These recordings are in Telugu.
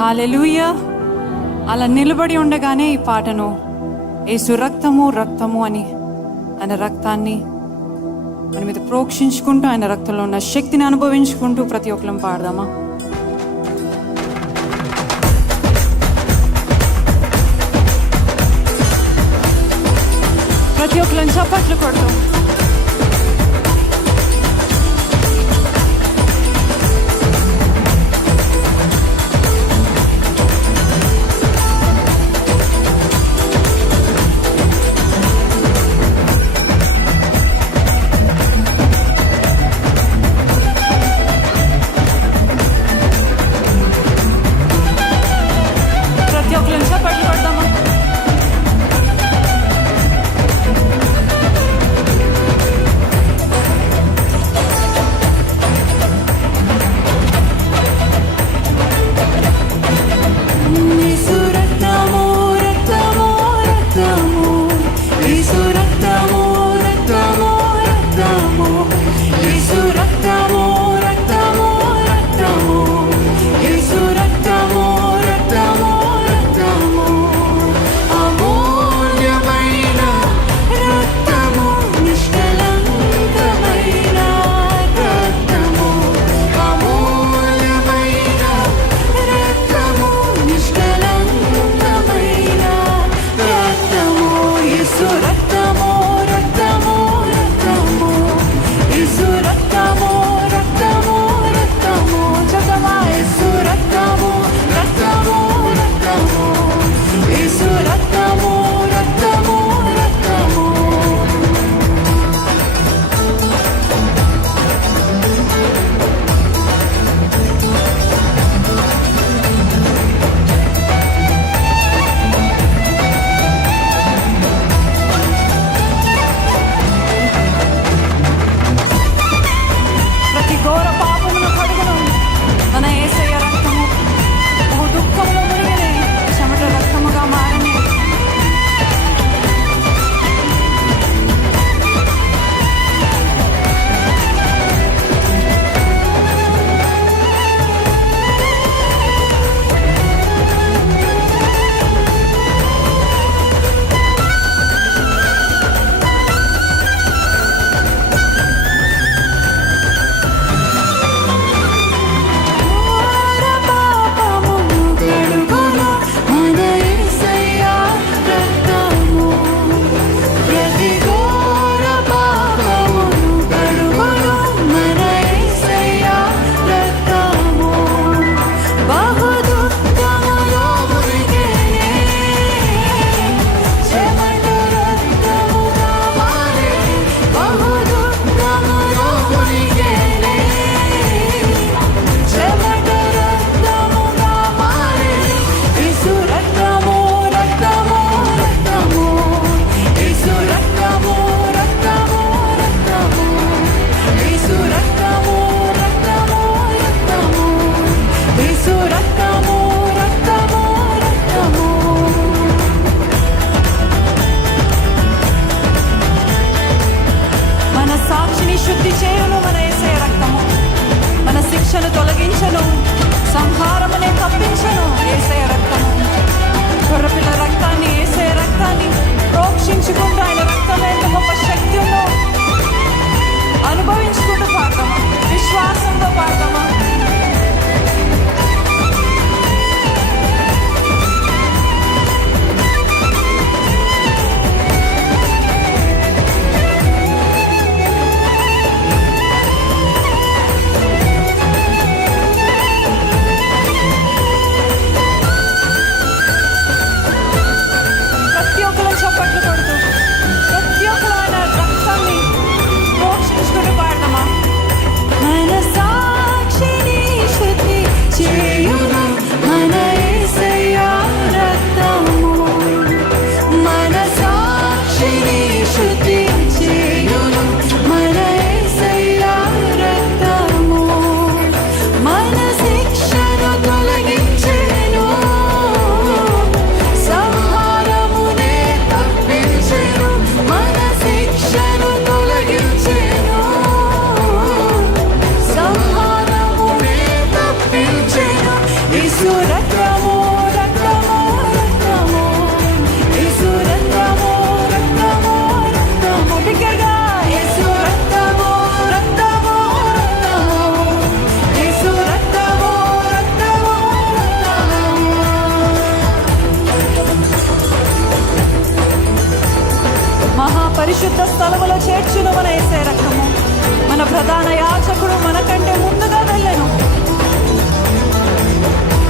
హల్లెలూయా. అలా నిలబడి ఉండగానే ఈ పాటను యేసు రక్తము రక్తము అని ఆయన రక్తాన్ని మన మీద ప్రోక్షించుకుంటూ ఆయన రక్తంలో ఉన్న శక్తిని అనుభవించుకుంటూ ప్రతి ఒక్కరం పాడదామా? ప్రతి ఒక్కరం చప్పట్లు కొడతాం. రక్తము రక్తము రక్తము యేసు రక్తము రక్తము రక్తము బిగ్గరగా యేసు రక్తము రక్తము రక్తము యేసు రక్తము రక్తము రక్తము మహాపరిశుద్ధ స్థలములో చేర్చును మన యేసే రక్తము. మన ప్రధాన యాజకుడు మనకంటే ముందుగా వెళ్ళెను.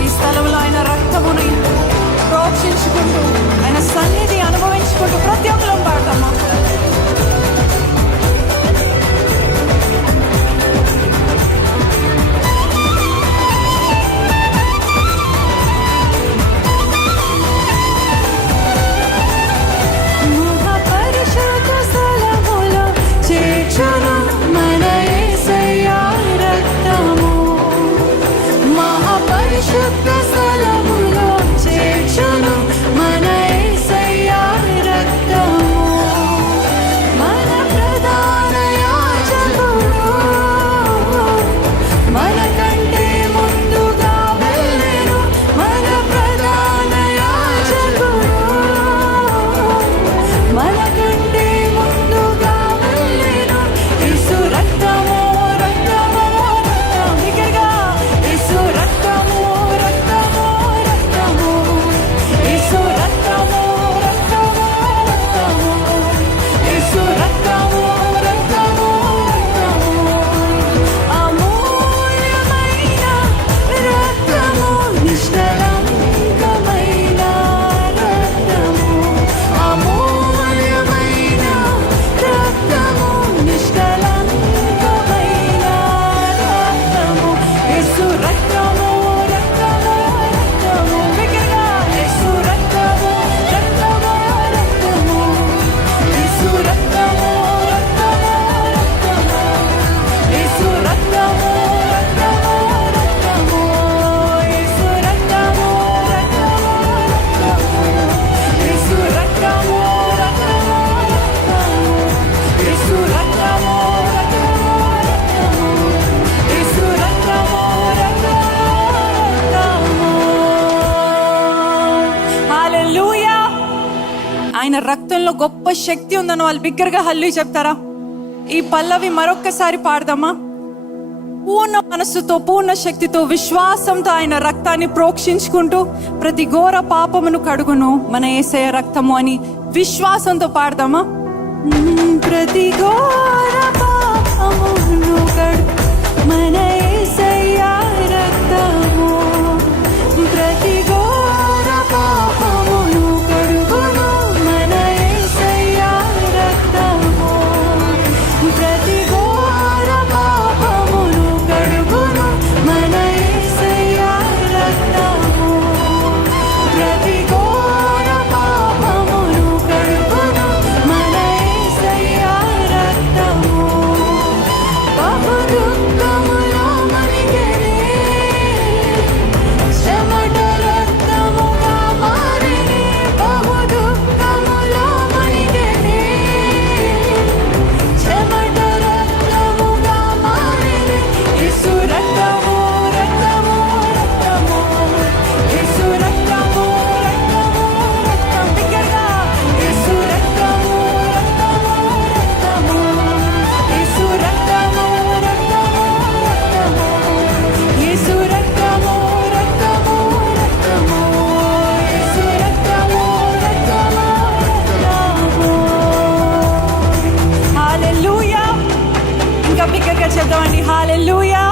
ఈ స్థలంలో ఆయన రక్తముని ప్రోక్షించుకుంటూ ఆయన సన్నిధి అనుభవించుకుంటూ ప్రతి ఒక్కరం పాడతామా. పరిశుద్ధ స్థలములో చేర్చును మన యేసయ్య రక్తము. మన ప్రధాన యాజకుడు మనకంటే ముందుగా వెళ్ళెను. మన ప్రధాన యాజకుడు మనకంటే ముందుగా వెళ్ళెను. యేసు రక్తము రక్తము రక్తము బిగ్గరగా యేసు రక్తము రక్తము రక్తము యేసు రక్తము రక్తము రక్తము యేసు రక్తము రక్తము రక్తము అమూల్యమైన రక్తము నిష్కళంకమైన రక్తము అమూల్యమైన రక్తము నిష్కళంకమైన రక్తము యేసు రక్తము రక్తము రక్తము బిగ్గరగా యేసు రక్తము రక్తము రక్తము యేసు రక్తము రక్తము రక్తము యేసు రక్తము రక్తము రక్తము యేసు రక్తము రక్తము రక్తము యేసు రక్తము రక్తము రక్తము యేసు రక్తము రక్తము రక్తము యేసు రక్తము రక్తము. హల్లెలూయా. ఆయన రక్తంలో గొప్ప శక్తి ఉందని వాళ్ళు బిగ్గరగా హల్లెలూయా చెప్తారా? ఈ పల్లవి మరొక్కసారి పాడదామా? పూర్ణ మనస్సుతో పూర్ణ శక్తితో విశ్వాసంతో ఆయన రక్తాన్ని ప్రోక్షించుకుంటూ ప్రతి ఘోర పాపమును కడుగును మన యేసయ్య రక్తము అని విశ్వాసంతో పాడదామా? ప్రతి ఘోర పాపమును కడుగు మన యేసయ్య రక్తము. ప్రతి ఘోర పాపమును కడుగును మన యేసయ్య రక్తము. ప్రతి ఘోర పాపమును కడుగును మన యేసయ్య రక్తము. ప్రతి ఘోర పాపమును కడుగును మన యేసయ్య రక్తము. బహు దుఃఖములో మణిగెనే చెమట రక్తముగా మారిని. బహు దుఃఖములో మణిగెనే చెమట రక్తముగా మారిని. యేసు రక్తము రక్తము రక్తము యేసు రక్తము రక్తము రక్తము బిగ్గరగా యేసు రక్తము రక్తము రక్తము యేసు రక్తము రక్తము రక్తము యేసు రక్తము రక్తము రక్తము యేసు రక్తము రక్తము రక్తము. హల్లెలూయా. ఇంకా బిగ్గరగా చెప్దామండి హల్లెలూయా.